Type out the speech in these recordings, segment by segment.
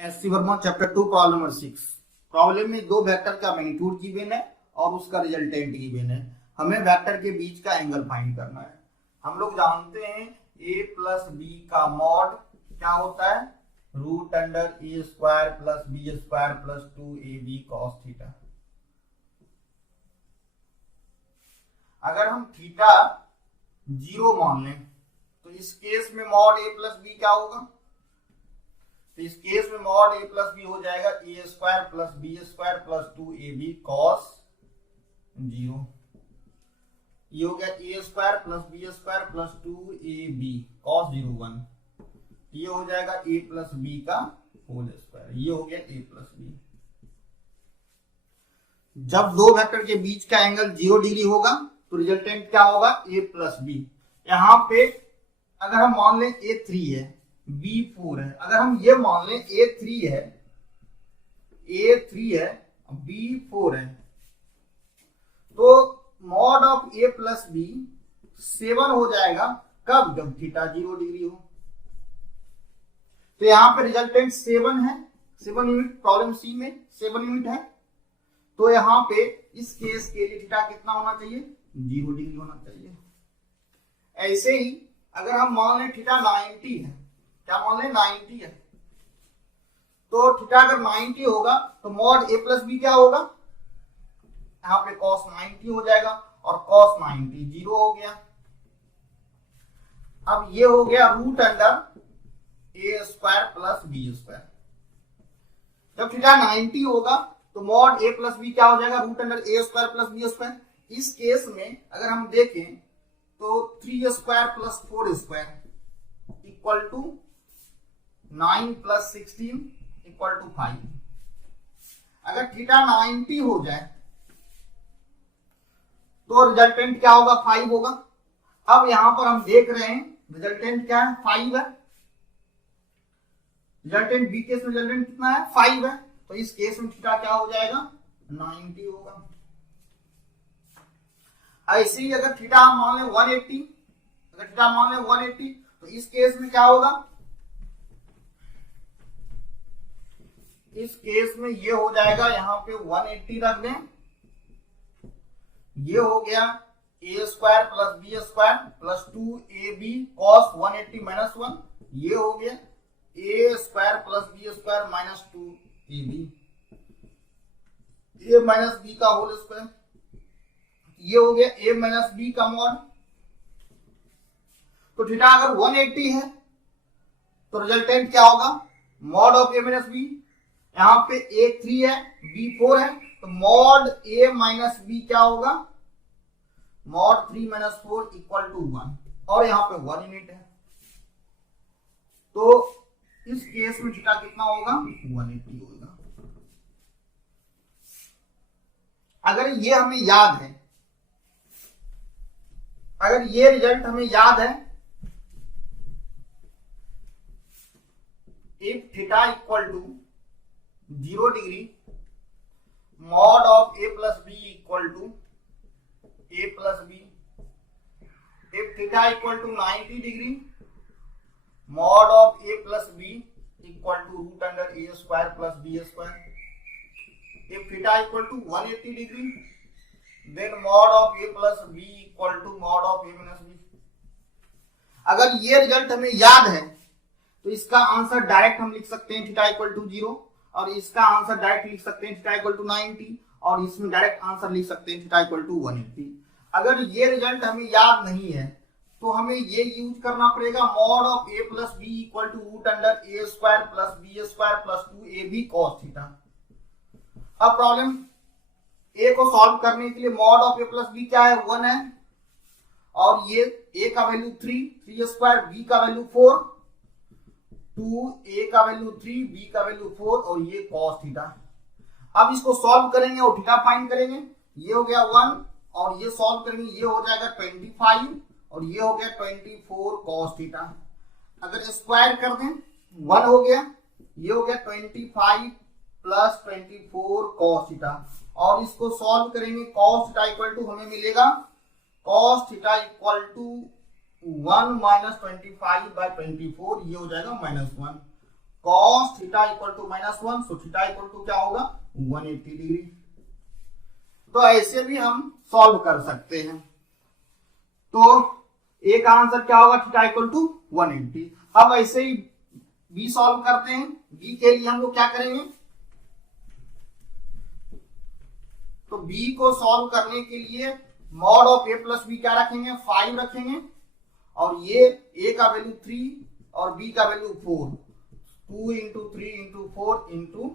S C Verma chapter 2 problem number 6। Problem में दो vector का मैग्नीट्यूड गिवन है और उसका रिजल्टेंट गिवन है। हमें वेक्टर के बीच का एंगल फाइंड करना है। हम लोग जानते हैं a प्लस बी का मॉड क्या होता है, रूट अंडर ए square plus B square plus 2ab cos theta. अगर हम थीटा 0 मान लें तो इस केस में मॉड a प्लस बी क्या होगा, तो इस केस में मॉड a प्लस बी हो जाएगा a square plus B square plus 2ab cos 0। ये हो गया a square plus B square plus 2ab cos 0 1। ये हो जाएगा a प्लस बी का होल स्क्वायर। ये हो गया a प्लस बी। जब दो वेक्टर के बीच का एंगल 0 डिग्री होगा तो रिजल्टेंट क्या होगा, a प्लस बी। यहां पे अगर हम मान लें a 3 है b 4 है, अगर हम ये मान लें a 3 है b 4 है, तो mod of a plus B 7 हो जाएगा। कब, जब थीटा 0 डिग्री हो। तो यहां पे रिजल्टेंट 7 है, 7 यूनिट। प्रॉब्लम सी में 7 यूनिट है। तो यहां पे इस केस के लिए थीटा कितना होना चाहिए, 0 डिग्री होना चाहिए। ऐसे ही अगर हम मान लें थीटा 90 है, क्या मान लें 90 है, तो थीटा अगर 90 होगा तो मॉड a प्लस बी क्या होगा, यहाँ पे cos 90 हो जाएगा और cos 90 0 हो गया। अब ये हो गया रूट अंडर ए स्क्वायर प्लस बी स्क्वायर। जब थीटा 90 होगा तो मॉड a प्लस बी क्या हो जाएगा, रूट अंडर ए स्क्वायर प्लस बी स्क्वायर। इस केस में अगर हम देखें तो 3 square plus 4 square equal to 9 plus 16 equal to 5। अगर थीटा 90 हो जाए तो रिजल्टेंट क्या होगा, 5 होगा। अब यहां पर हम देख रहे हैं रिजल्टेंट क्या है, 5 है। रिजल्टेंट बी केस में रिजल्टेंट कितना है, 5 है। तो इस केस में थीटा क्या हो जाएगा, 90 होगा। ऐसे ही अगर थीटा हम मान लें 180, अगर थीटा मान लें 180 तो इस केस में क्या होगा, इस केस में ये हो जाएगा, यहां पे 180 रख दें। ये हो गया a square plus B square plus 2ab cos 180 minus 1। ये हो गया a square plus B square minus 2ab, a minus b का होल स्क्वायर। ये हो गया a माइनस बी का मॉड। तो थीटा अगर 180 है तो रिजल्टेंट क्या होगा, mod of a minus b. यहां पे a 3 है b 4 है, तो मॉड a माइनस बी क्या होगा, मॉड 3 माइनस 4 इक्वल टू 1। और यहां पे 1 यूनिट है। तो इस केस में थीटा कितना होगा, 180 होगा। अगर ये हमें याद है, अगर ये रिजल्ट हमें याद है, if theta equal to 0 degree mod of a plus B equal to a plus B. If theta equal to 90 degree mod of a plus B equal to root under A square plus B square. If theta equal to 180 degree then mod of a plus b equal to mod of a minus b। अगर ये result हमें याद है तो इसका answer direct हम लिख सकते हैं थीटा इक्वल टू 0, और इसका आंसर डायरेक्ट लिख सकते हैं थीटा इक्वल टू 90, और इसमें डायरेक्ट आंसर लिख सकते हैं थीटा इक्वल टू 180। अगर ये रिजल्ट हमें याद नहीं है तो हमें ये यूज करना पड़ेगा, mod of a plus B equal to root under A square plus B square plus 2ab cos theta. अब प्रॉब्लम a को सॉल्व करने के लिए mod of a plus B क्या है, 1 है, और ये a का वैल्यू 3 स्क्वायर, b का वैल्यू 4, 2a का वैल्यू 3, b का वैल्यू 4, और ये cos थीटा। अब इसको सॉल्व करेंगे और थीटा फाइंड करेंगे। ये हो गया 1 और ये सॉल्व करेंगे, ये हो जाएगा 25 और ये हो गया 24 cos थीटा। अगर स्क्वायर कर दें 1 हो गया, ये हो गया 25 प्लस 24 cos थीटा, और इसको सॉल्व करेंगे cos थीटा इक्वल टू हमें मिलेगा cos theta equal to 1 minus 25 by 24, ये हो जाएगा -1। cos theta equal to -1, so theta equal to क्या होगा 180 डिग्री। तो ऐसे भी हम सॉल्व कर सकते हैं। तो ए का आंसर क्या होगा, थीटा इक्वल टू 180। अब ऐसे ही बी सॉल्व करते हैं। बी के लिए हम लोग क्या करेंगे, तो बी को सॉल्व करने के लिए mod of A plus B क्या रखेंगे, 5 रखेंगे, और ये ए का वैल्यू 3 और बी का value 4, 2 into 3 into 4 into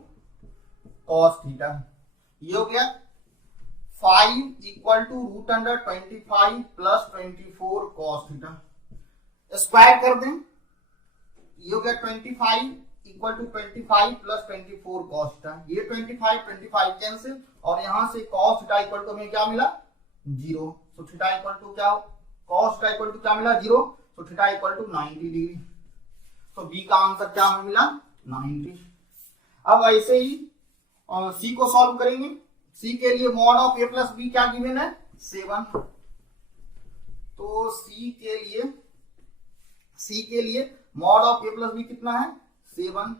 cos theta. ये हो गया 5 equal to √25 plus 24 cos theta. Square कर दें, ये हो गया 25 equal to 25 plus 24 cos theta. ये 25 कैंसिल, और यहां से कॉस थीटा इक्वल टू हमें क्या मिला 0। सो थीटा इक्वल टू क्या, कॉस थीटा इक्वल टू क्या मिला 0, so theta equal to 90 degree. तो बी का आंसर क्या हमें मिला 90। अब ऐसे ही सी को सॉल्व करेंगे। सी के लिए mod of A plus B क्या गिवन है 7। तो सी के लिए mod of A plus B कितना है 7,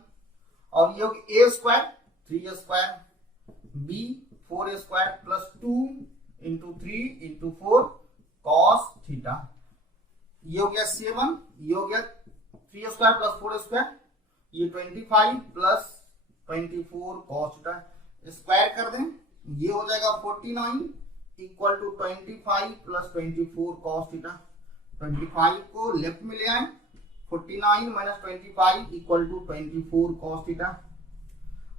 और ये होगा A square 3 square, B 4 square plus 2 into 3 into 4 cos theta. ये हो गया 7, ये हो गया 3 स्क्वायर प्लस 4 स्क्वायर, ये 25 प्लस 24 कॉस थीटा। स्क्वायर कर दें, ये हो जाएगा 49 equal to 25 plus 24 cos theta. 25 को लेफ्ट में ले आए, 49 minus 25 equal to 24 cos theta,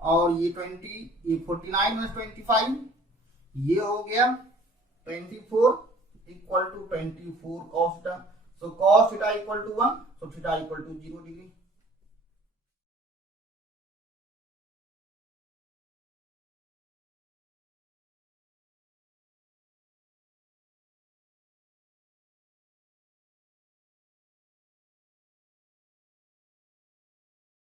और ये 49 माइनस 25 ये हो गया 24 equal to 24 cos theta. So cos theta equal to 1, so theta equal to 0 degree.